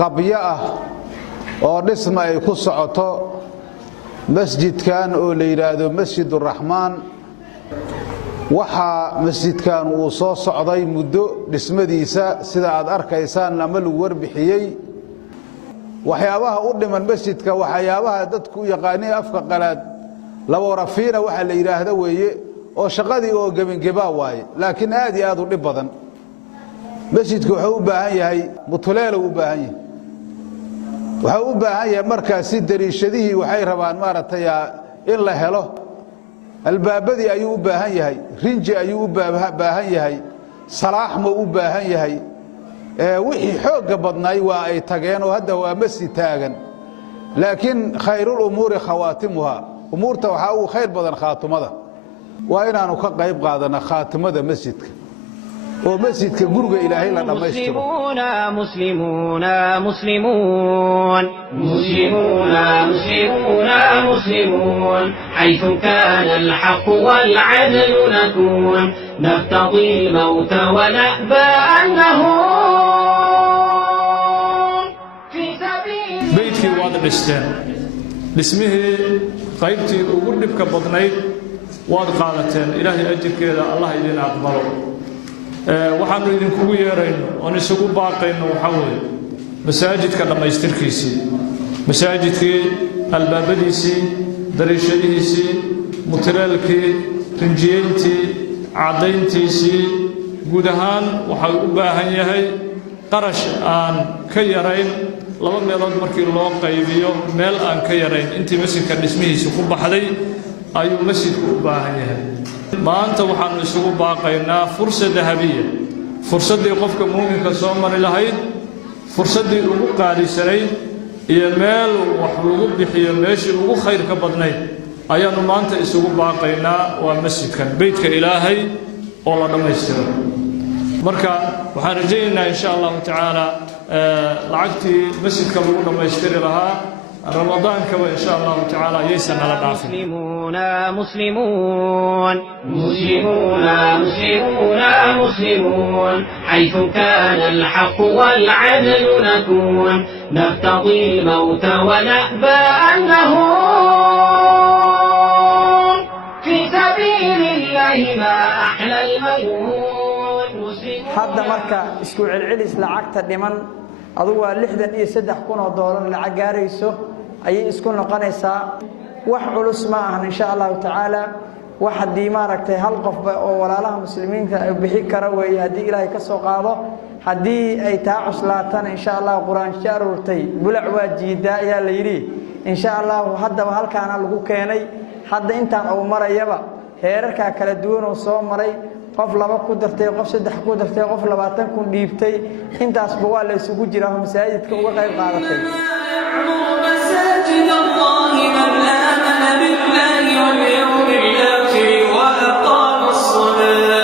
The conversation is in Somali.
qabyo ah oo dhisma ay ku socoto masjidkan oo la yiraahdo Masjidur Rahmaan waxa masjidkan uu soo socday muddo dhismadiisa sida aad arkaysaan ama lagu warbixiyay waxyaabaha u dhiman masjidka waxyaabaha dadku yaqaanay afka qalaad laba rafiina waxa la yiraahdo weeye oo shaqadii oo gabagaba waaye laakiin aad iyo aad u dhib badan masjidku wuxuu u baahan yahay mutuleel u baahan yahay wuxuu u baahan yahay markaas dariishadihii waxay rabaan maaragtay in la helo albaabadii ayuu u baahan yahay rinji ayuu u baahan yahay salaax ma u baahan yahay wixii xoog badnay waa ay tageen oo hadda waa masjid taagan laakiin khayrul umuri khawatimuha umurta waxa uu khayr badan khaatumada waa inaanu ka qayb qaadana khaatumada masjidka oo masjidka guriga ilaahay la dhameystiro مسلمون حيث كان الحق والعدل نكون نقتضي الموت ونأبى أن نهون في سبيل بيتي واد الإسلام اسمه قيبتي وقلب كبضنيت واد قالتين إلهي أجل كذا الله يدين أقبله waxaanu idinkugu yeerayno oo isugu baaqayno waxa weeye masaajidka dhameystirkiisii masaajidkii albaabadiisii dariishadiisii mutiraalkii rinjiyeyntii cadayntiisii guud ahaan waxa uu u baahan yahay qarash aan ka yarayn laba meelood markii loo qaybiyo meel aan ka yarayn intii masjidka dhismihiisa ku baxday ayuu masjidku u baahan yahay maanta waxaanu isugu baaqaynaa fursad dahabiya fursadii qofka muuminka soo mari lahayd fursadii ugu qaalisanayd iyo meel wax lagu bixiyo meeshii ugu khayrka badnayd ayaanu maanta isugu baaqaynaa waa masjidkan beedka ilaahay oo la dhameystiro marka waxaan rajaynaynaa insha Allah taala lacagtii masjidka lagu dhameystiri lahaa رمضان كما إن شاء الله تعالى يسن على العافية مسلمون حيث كان الحق والعدل نكون نقتضي الموت ونأبى أن نهون في سبيل الله ما أحلى الميمون هذا مركا اسكوع العلس لعقت الدمن أضوى اللحدة يسدح كونه دولار لعقاريسه أي اسكون قنيسة وحلوس معهن إن شاء الله تعالى واحد ديمارك تهلقف ولا لها مسلمين بحيك روي هدي إلهي كسو قاضه هدي أي تعش لاتن إن شاء الله قرآن شارورتي بلع واجيدا يا ليري إن شاء الله حد وهل كان لغو كيني حد انت أو مرة يبا هيركا كلا دون وصوم مري قف لبا قدرتي قف سدح قدرتي قف لباتن كون ديبتي انت أسبوع اللي سوق جراهم مساجدك وغير قادتي مساجد الله من آمن بالله واليوم الآخر وأقام الصلاة